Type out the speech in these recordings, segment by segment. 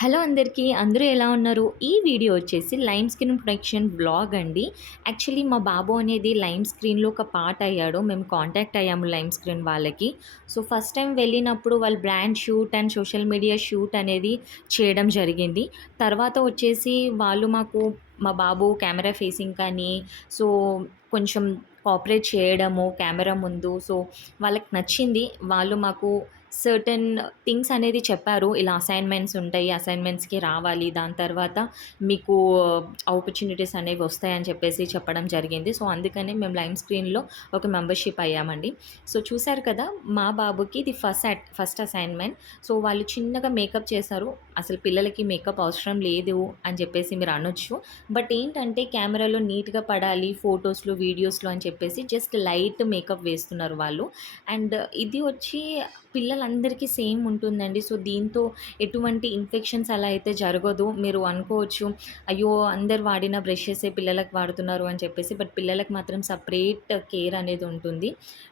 Hello అందరికీ అందరూ ఎలా ఉన్నారు? ఈ వీడియో వచ్చేసి లైమ్ స్క్రీన్ ప్రొడక్షన్ బ్లాగ్ అండి. యాక్చువల్లీ మా బాబు అనేది లైమ్ స్క్రీన్లో ఒక పార్ట్ అయ్యాడు. మేము కాంటాక్ట్ అయ్యాము లైమ్ స్క్రీన్ వాళ్ళకి. సో ఫస్ట్ టైం వెళ్ళినప్పుడు వాళ్ళ brand shoot and social media shoot అనేది చేయడం జరిగింది. తర్వాత వచ్చేసి వాళ్ళు మాకు మా బాబు కెమెరా ఫేసింగ్ కానీ సో కొంచెం కోఆపరేట్ చేయడము కెమెరా ముందు. సో వాళ్ళకి నచ్చింది. వాళ్ళు మాకు సర్టెన్ థింగ్స్ అనేది చెప్పారు. ఇలా అసైన్మెంట్స్ ఉంటాయి అసైన్మెంట్స్కి రావాలి. దాని తర్వాత మీకు ఆపర్చునిటీస్ అనేవి వస్తాయని చెప్పేసి చెప్పడం జరిగింది. సో అందుకనే మేము లైమ్ స్క్రీన్లో ఒక మెంబర్షిప్ అయ్యామండి. సో చూశారు కదా మా బాబుకి ఇది ఫస్ట్ ఫస్ట్ అసైన్మెంట్ సో వాళ్ళు చిన్నగా మేకప్ చేశారు. అసలు పిల్లలకి మేకప్ అవసరం లేదు అని చెప్పేసి మీరు అనొచ్చు. బట్ ఏంటంటే కెమెరాలో నీట్గా పడాలి ఫొటోస్లో వీడియోస్లో అని చెప్పేసి జస్ట్ లైట్ మేకప్ వేస్తున్నారు వాళ్ళు. అండ్ ఇది వచ్చి పిల్లలందరికీ సేమ్ ఉంటుందండి. సో దీంతో ఎటువంటి ఇన్ఫెక్షన్స్ అలా అయితే జరగదు. మీరు అనుకోవచ్చు అయ్యో అందరు వాడిన బ్రషెసే పిల్లలకు వాడుతున్నారు అని చెప్పేసి బట్ పిల్లలకు మాత్రం సపరేట్ కేర్ అనేది ఉంటుంది.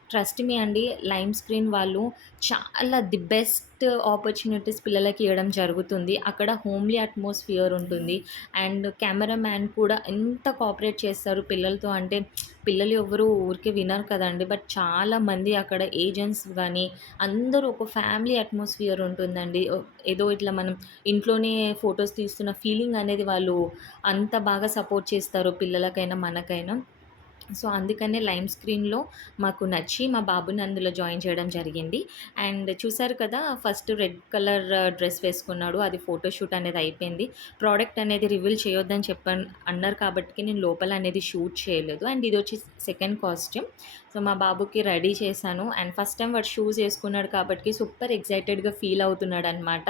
ట్రస్ట్ మీ అండి. లైమ్ స్క్రీన్ వాళ్ళు చాలా ది బెస్ట్ ఆపర్చునిటీస్ పిల్లలకి ఇవ్వడం జరుగుతుంది. అక్కడ హోమ్లీ అట్మాస్ఫియర్ ఉంటుంది. అండ్ కెమెరా మ్యాన్ కూడా ఎంత కోఆపరేట్ చేస్తారు పిల్లలతో అంటే పిల్లలు ఎవరు ఊరికే వినరు కదండి. బట్ చాలా మంది అక్కడ ఏజెంట్స్ కానీ అందరూ ఒక ఫ్యామిలీ అట్మాస్ఫియర్ ఉంటుందండి. ఏదో ఇట్లా మనం ఇంట్లోనే ఫొటోస్ తీస్తున్న ఫీలింగ్ అనేది వాళ్ళు అంత బాగా సపోర్ట్ చేస్తారు పిల్లలకైనా మనకైనా. సో అందుకనే లైమ్ స్క్రీన్లో మాకు నచ్చి మా బాబుని అందులో జాయిన్ చేయడం జరిగింది. అండ్ చూసారు కదా ఫస్ట్ రెడ్ కలర్ డ్రెస్ వేసుకున్నాడు. అది ఫోటోషూట్ అనేది అయిపోయింది. ప్రోడక్ట్ అనేది రివీల్ చేయొద్దని చెప్పాను అన్నారు కాబట్టి నేను లోపల అనేది షూట్ చేయలేదు. అండ్ ఇది వచ్చి సెకండ్ కాస్ట్యూమ్. సో మా బాబుకి రెడీ చేశాను. అండ్ ఫస్ట్ టైం వాడు షూస్ వేసుకున్నాడు కాబట్టి సూపర్ ఎగ్జైటెడ్గా ఫీల్ అవుతున్నాడు అనమాట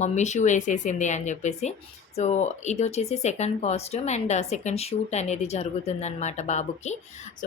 మమ్మీ షూ వేసేసింది అని చెప్పేసి. సో ఇది వచ్చేసి second costume and second shoot అనేది జరుగుతుందన్నమాట బాబుకి. సో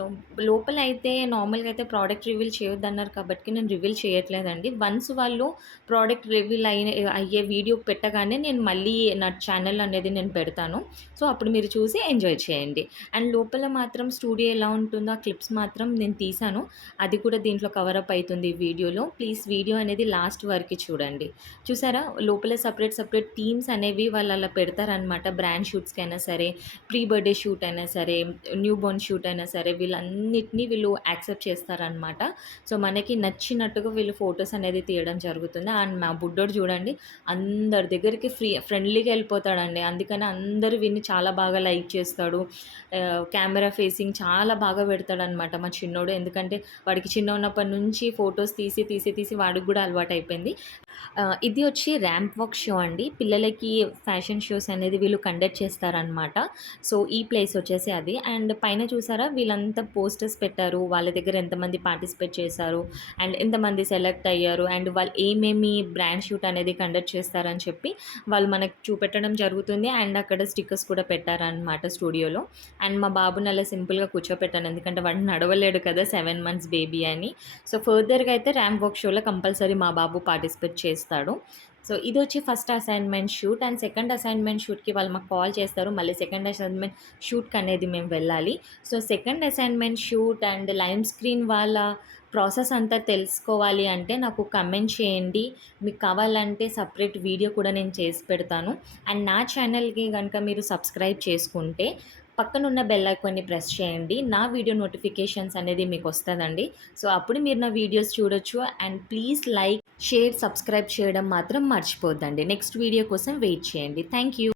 లోపల అయితే నార్మల్గా అయితే ప్రోడక్ట్ రివీల్ చేయొద్దన్నారు కాబట్టి నేను రివీల్ చేయట్లేదండి. వన్స్ వాళ్ళు ప్రోడక్ట్ రివీల్ అయిన అయ్యే వీడియో పెట్టగానే నేను మళ్ళీ నా ఛానల్ అనేది నేను పెడతాను. సో అప్పుడు మీరు చూసి ఎంజాయ్ చేయండి. అండ్ లోపల మాత్రం స్టూడియో ఎలా ఉంటుందో ఆ క్లిప్స్ మాత్రం నేను తీసాను అది కూడా దీంట్లో కవరప్ అవుతుంది వీడియోలో. ప్లీజ్ వీడియో అనేది లాస్ట్ వరకు చూడండి. చూసారా? లోపల సపరేట్ సపరేట్ థీమ్స్ అనేవి వాళ్ళు అలా పెడతారనమాట బ్రాండ్ షూట్స్కి అయినా సరే ప్రీ బర్త్డే షూట్ అయినా సరే న్యూ బోర్న్ షూట్ అయినా అయినా సరే వీళ్ళన్నిటినీ వీళ్ళు యాక్సెప్ట్ చేస్తారనమాట సో మనకి నచ్చినట్టుగా వీళ్ళు ఫొటోస్ అనేది తీయడం జరుగుతుంది. అండ్ మా బుడ్డోడు చూడండి అందరి దగ్గరికి ఫ్రీ ఫ్రెండ్లీగా వెళ్ళిపోతాడండి. అందుకని అందరూ వీడిని చాలా బాగా లైక్ చేస్తాడు. కెమెరా ఫేసింగ్ చాలా బాగా పెడతాడనమాట మా చిన్నోడు. ఎందుకంటే వాడికి చిన్న ఉన్నప్పటి నుంచి ఫొటోస్ తీసి తీసి తీసి వాడికి కూడా అలవాటు అయిపోయింది ఇది వచ్చి ర్యాంప్ వాక్ షో అండి. పిల్లలకి ఫ్యాషన్ షోస్ అనేది వీళ్ళు కండక్ట్ చేస్తారనమాట సో ఈ ప్లేస్ వచ్చేసి అది. అండ్ పైన చూసారా వీళ్ళంతా పోస్టర్స్ పెట్టారు వాళ్ళ దగ్గర ఎంతమంది పార్టిసిపేట్ చేశారు అండ్ ఎంతమంది సెలెక్ట్ అయ్యారు అండ్ వాళ్ళు ఏమేమి బ్రాండ్ షూట్ అనేది కండక్ట్ చేస్తారని చెప్పి వాళ్ళు మనకు చూపెట్టడం జరుగుతుంది. అండ్ అక్కడ స్టిక్కర్స్ కూడా పెట్టారనమాట స్టూడియోలో. అండ్ మా బాబుని అలా సింపుల్గా కూర్చోపెట్టాను ఎందుకంటే వాడు నడవలేడు కదా సెవెన్ మంత్స్ బేబీ అని. సో ఫర్దర్గా అయితే ర్యాంప్ వర్క్ షోలో కంపల్సరీ మా బాబు పార్టిసిపేట్ చేస్తాడు. సో ఇది వచ్చి first assignment shoot and second assignment షూట్కి వాళ్ళు మాకు కాల్ చేస్తారు. మళ్ళీ సెకండ్ అసైన్మెంట్ షూట్కి అనేది మేము వెళ్ళాలి. So second assignment shoot and Lime Screen వాళ్ళ ప్రాసెస్ అంతా తెలుసుకోవాలి అంటే నాకు కమెంట్ చేయండి. మీకు కావాలంటే సపరేట్ వీడియో కూడా నేను చేసి పెడతాను. అండ్ నా ఛానల్కి కనుక మీరు సబ్స్క్రైబ్ చేసుకుంటే పక్కనున్న బెల్ ఐకాన్ని ప్రెస్ చేయండి. నా వీడియో నోటిఫికేషన్స్ అనేది మీకు వస్తుందండి. సో అప్పుడు మీరు నా వీడియోస్ చూడొచ్చు. And please like share subscribe చేయడం మాత్రం మర్చిపోద్దండి. నెక్స్ట్ వీడియో కోసం వెయిట్ చేయండి. Thank you.